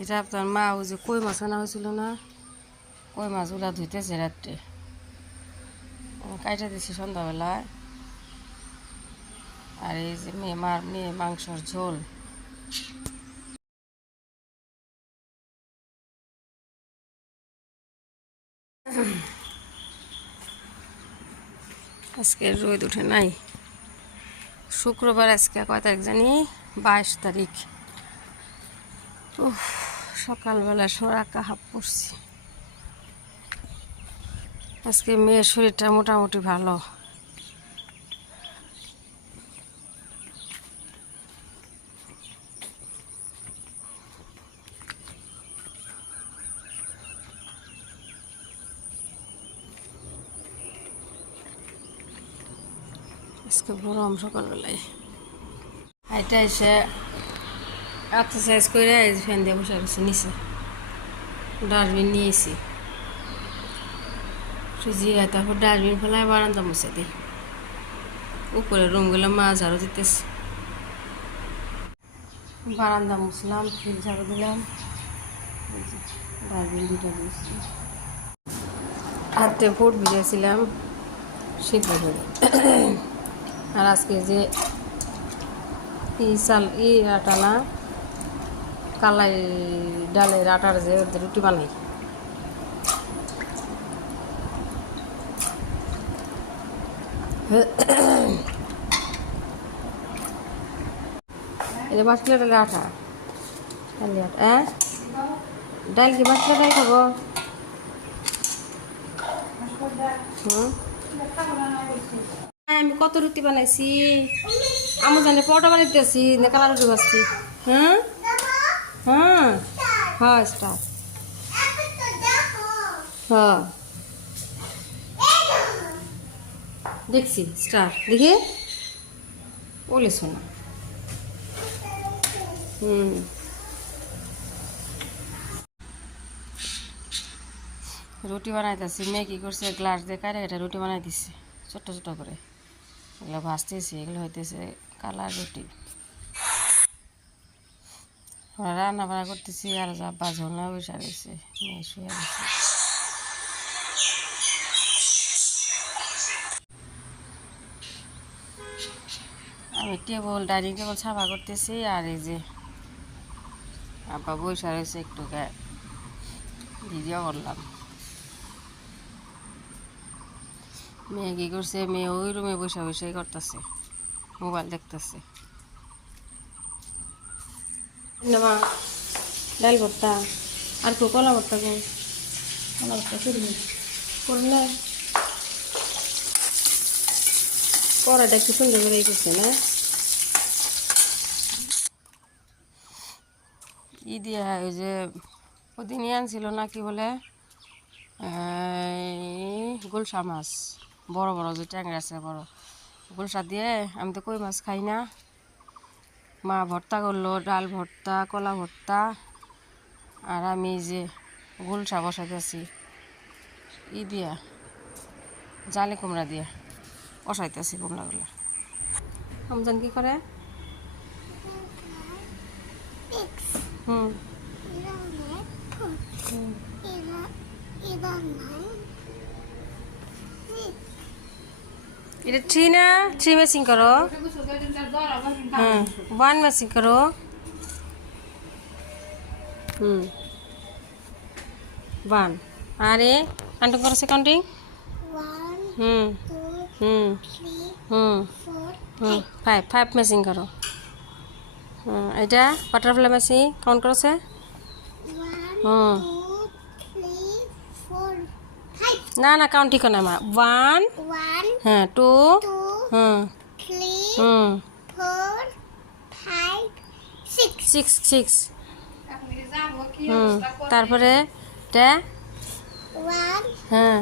এটা আপনার মা ওই যে কই মাছ আনা হয়েছিল না, কই মাছগুলা ধুইতেছে রাত্রে, কাইটা দিছি সন্ধ্যাবেলায়। আর এই যে মেয়ে মাংসর ঝোল। আজকে রোদ উঠে নাই, শুক্রবার। আজকে কয় তারিখ জানি? 22 তারিখ। সকালবেলা সরাকা হাঁপ পড়ছি। আজকে মেয়ের শরীরটা মোটামুটি ভালো। আজকে গরম সকালবেলায়। এটা এসে এক্সারসাইজ করে ফ্যান দিয়ে বসে গেছে নিচে। ডাস্টবিন নিয়েছি সুজিয়ে, তারপর ডাস্টবিন ফেলায় বারান্দা মুছে দিই। উপরে রুমগুলো মা ঝাড়ু দিতেছে। বারান্দা মুছলাম, ফ্রিজ ঝাড়ু দিলাম, ডাস্টবিন দুটো দিয়েছি। হাতে ফুট ভিজেছিলাম সিদ্ধ করে। আর আজকে যে আটা না, কালাই ডালের আটার যে রুটি বানাই, এটা 5 কিলো ডালের আটা। ডাল কি 5 কিলো ডাল খাবো? আমি কত রুটি বানাইছি, আমি জানি পরোটা বানাইতেছি না কালা রুটি ভাজছি। হ্যাঁ হ্যাঁ হ্যাঁ স্টার। হ্যাঁ দেখছি স্টার, দেখি বলেছ না। রুটি বানাইতেছি। মেয়ে কি করছে, গ্লাস দিয়ে কাটে এটা রুটি বানাই দিচ্ছে ছোট্ট ছোট করে। এগুলো ভাজতেছি, এগুলো হইতেছে কালার রুটি। রান্না বান্না করতেছি, আর যা বাজনা বসে রয়েছে, মেয়ে শুয়ে গেছে। আমি ডাইনিং টেবিল ছাপা করতেছি, আর এই যে আব্বা বসে রয়েছে, একটু ভিডিও করলাম। মেয়ে কি করছে, মেয়ে ওই রুমে বসে বসে করতেছে, মোবাইল দেখতেছে। ডাল ভর্তা আর কেউ কলা ভর্তা, কলা ভর্তা করলে কড়াটা একটু সুন্দর করে করছে না। দিয়া ওই যে ওদিনই আনছিল না, কি বলে গুলশা মাছ, বড় বড় যে ট্যাংরা আছে বড়, গুলশা দিয়ে। আমি তো কই মাছ খাই না। মা ভর্তা করলো, ডাল ভর্তা, কলা ভর্তা, আর আমি যে গুলশা বসাইতেছি দিয়া, জালি কুমড়া দিয়া বসাইতেছি কুমড়াগুলো। আমজান কি করে? এটা 3 না, 3 ম্যাচিং করো। 1 ম্যাচিং করো। 1 আরে কাউন্টিং করো, কাউন্টিং। 5 ম্যাচিং করো। এটা বাটারফ্লাই ম্যাচিং কাউন্ট করছে। না না কাউন্ট ঠিক না মা। 1 হ্যাঁ 2 6 তারপরে এটা হ্যাঁ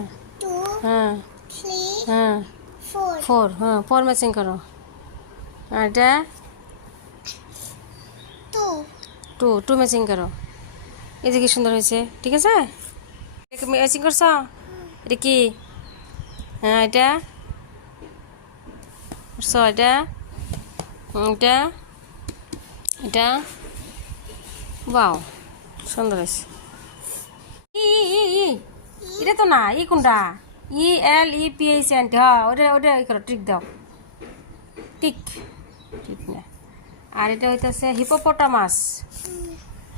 4 4 ম্যাচিং করো। আর এটা 2 ম্যাচিং করো। এই যে কি সুন্দর হয়েছে, ঠিক আছে। ম্যাচিং করছ, এটা কি? হ্যাঁ এটা করছ, এটা এটা এটা বাও সুন্দর হয়েছে। ই ই ই এটা তো না, ই কোনটা? ELEPHANT, হ্যাঁ ওটা ওটা ই করো, টিক দাও, টিক। ঠিক না, আর এটা হইতেছে হিপোপটামাস।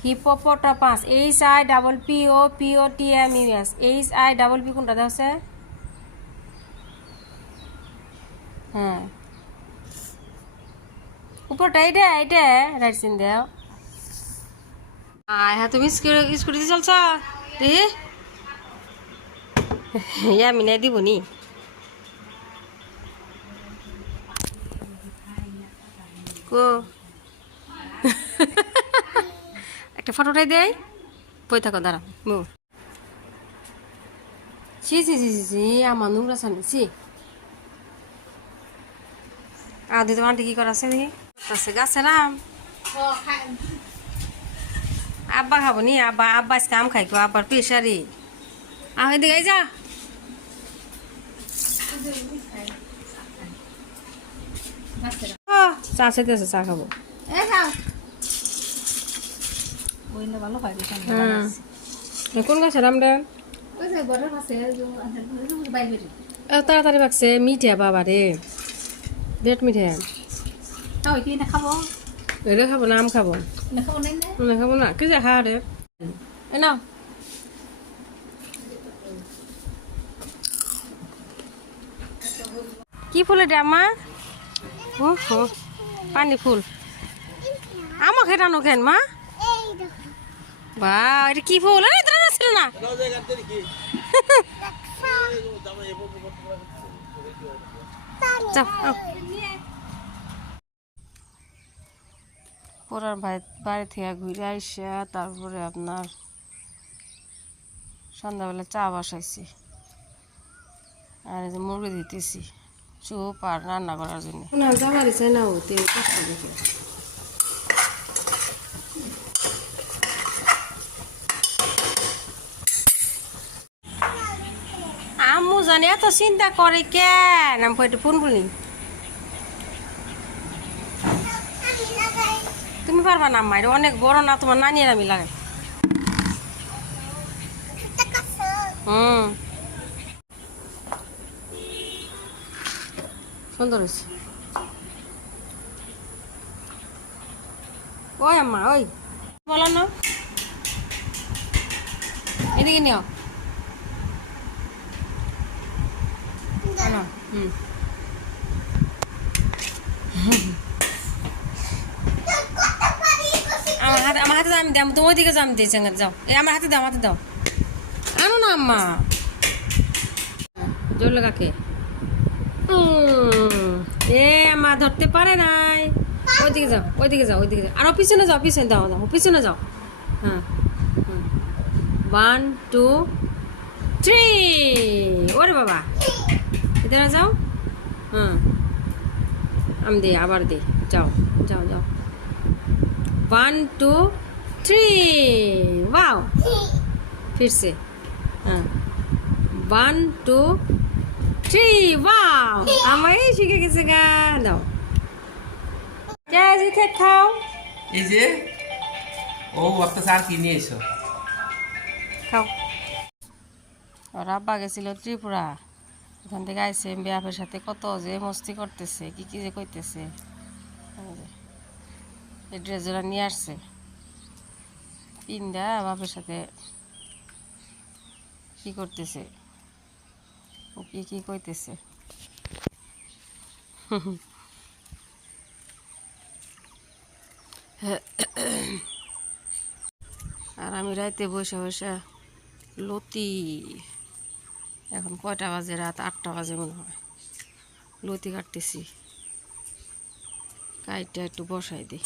Hippopotamus, HIPPOPOTMAS। HIPP কোনটা দেওয়া আছে? হ্যাঁ উপরটা, এটা এটা রাইট সিন দাও। হ্যাঁ তুমি স্কুটি চলছ রে? আমি নাই দিব নি। কো একটা ফটোটাই দেয়, বই থাকো দাঁড়া। ছি ছি ছি ছি ছি, আমার নোংরা সানি ছি। আদি তোমার কি করা আছে দেখি? গাছে নাম আব্বা খাবো নি, আব্বা আব্বা আজকে আম খাইকো, আব্বার প্রেশারি। এদিকে যা, চা চাইতেছে, চা খাবো। কোন গাছের আমটা? তাড়াতাড়ি পাকছে, মিঠা বাবা রে, বিরাট মিঠা। খাবো এটা খাবো না, আম খাবো না, খাবো না, কি যা খা রে না। কি ফুল এটা আমার? পানি ফুল। আমা খেটানো কেন মা? বা এটা কি ফুল? ছিল না পরার বাড়ি থেকে ঘুরে আইসা তারপরে আপনার সন্ধ্যাবেলা চা বসাইছি, আর এই যে মুরগি দিতেছি চুপ আর রান্না করার জন্য। যাবারই চাই না, ওতে কষ্ট দেখে। আম্মু জানি এত চিন্তা করে কেন, আমি কইটা ফোন বলি। তুমি পারবা না আম্মা, এটা অনেক বড় না, তোমার নানির আমি লাগাই। সুন্দর হয়েছে। ওই আম্মা ওই বলো না, এদিকে নিও। আমার হাতে আমি দাম, তোমার দিকে যাও, আমি দিয়েছি, যাও এই আমার হাতে দাও, হাতে দাও। আনো না আম্মা, জোর লাগাকে। এ মা ধরতে পারে নাই। ওইদিকে যাও, ওইদিকে যাও, ওইদিকে যাও, আরো পিছনে যাও, পিছনে দাও, দাও পিছনে যাও। হ্যাঁ 1 2 3, ওরে বাবা এখানে যাও। আমি দে, আবার দে, যাও যাও যাও। 1 2 3, वाओ फिर से। 1 2 3, वाओ আমায় শিখে গেছে গা। দাও কেজি কেক খাও। এই যে ও একটা চার কিনে এসো খাও। ওর আব্বা গেছিল ত্রিপুরা, ওখান থেকে আইসে বিয়াপের সাথে কত যে মস্তি করতেছে, কি কি যে কইতেছে। এই ড্রেস ওরা নিয়ে আসছে, পিন্দা বাপের সাথে কি করতেছে, ও কি কি কইতেছে। আর আমি রাইতে বসে বসে লতি, এখন কয়টা বাজে? রাত 8টা বাজে মনে হয়। লতি কাটতেছি, কাইটটা একটু বসাই দিই।